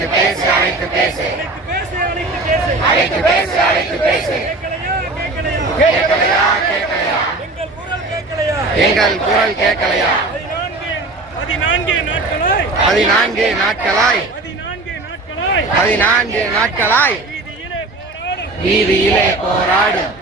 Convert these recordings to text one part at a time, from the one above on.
அழைத்து பேசு அழைத்து பேசு அழைத்து பேசு அழைத்து பேசு. கேட்கலையா கேட்கலையா எங்கள் குரல் கேட்கலையா? 14 நாட்களாய் வீதியிலே போராடும்.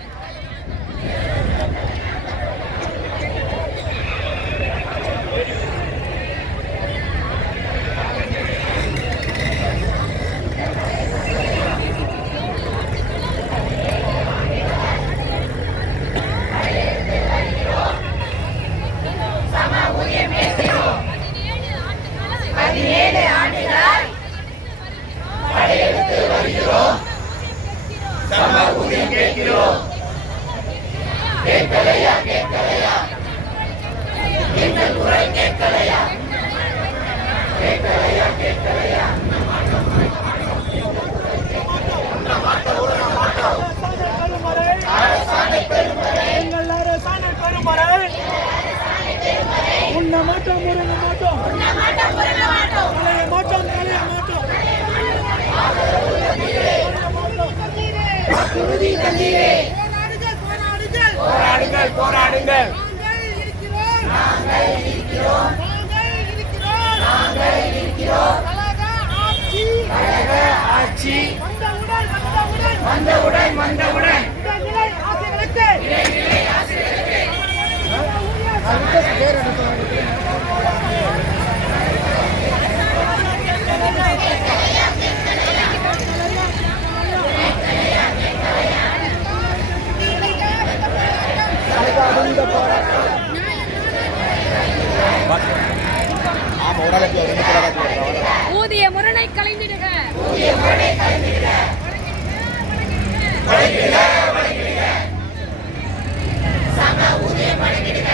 படையெடுத்து வருகிறோம், சம ஊதியம் கேட்கிறோம். கேட்கலையா கேட்கலையா எங்கள் குரல் கேட்கலையா? கேட்கலையா கேட்கலையா? அரசாணை பெருமறை எங்கள் அரசாணை பெருமறை. உண்ண மாட்டோம் முருங்க மாட்டோம் கலைய மாட்டோம் கலைய மாட்டோம். வாக்குறுதி தந்தீரே, போராடுங்கள் போராடுங்கள். நாங்கள் இருக்கிறோம் கழக ஆட்சி வந்தவுடன் ஊதிய முரணை கலைந்திடுக. சம ஊதியம் வழங்கிடுக.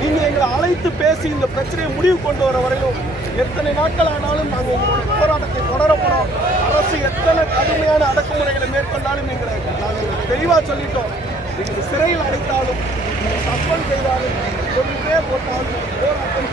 நீங்க எங்களை அழைத்து பேசி இந்த பிரச்சனையை முடிவு கொண்டு வர வரையிலும் எத்தனை நாட்கள் ஆனாலும் நாங்கள் எங்களுடைய போராட்டத்தை தொடரப்போறோம். அரசு எத்தனை கடுமையான அடக்குமுறைகளை மேற்கொண்டாலும் எங்களை நாங்கள் தெளிவாக சொல்லிட்டோம். எங்களை சிறையில் அடைத்தாலும் சஸ்பெண்ட் செய்தாலும் கொண்டுட்டே போட்டாலும் போராட்டம்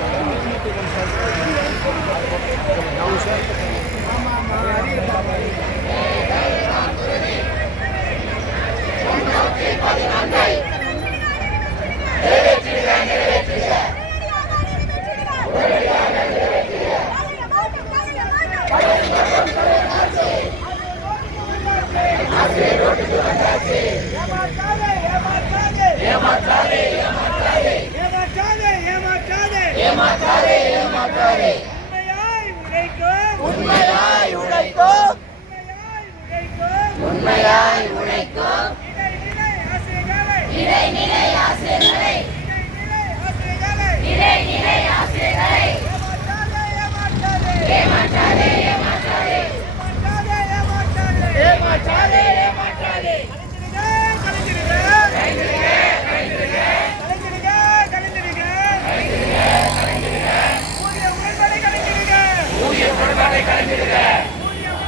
உண்மையாய் உழைக்கும் இடைநிலை ஆசிரியர்களை ஏமாற்றாதே